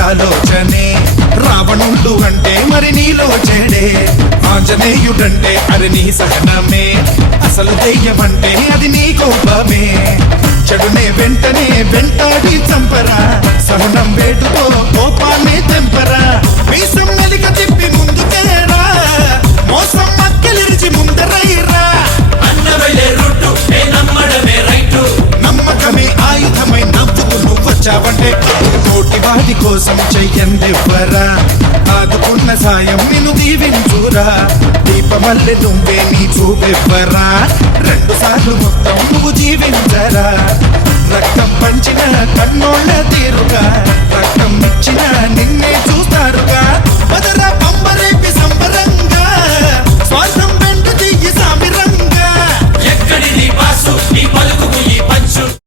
ఆలోచనే రావణుడు అంటే మరి నీలో చెడే. ఆంజనేయుడంటే అది నీ సహనమే. అసలు దెయ్యమంటే అది నీ కోపమే. చెడునే వెంటనే వెంటాడి చంప వచ్చావంటే తోటి వాటి కోసం చెయ్యందివ్వరా ఆదుకున్న సాయం నిన్ను దీవించురా. దీపమల్లె నువ్వే నీ చూపెవ్వరా రెండు సార్లు మొత్తం నువ్వు జీవించరా. రక్తం పంచిన కన్నోళ్ళ తీరుగా.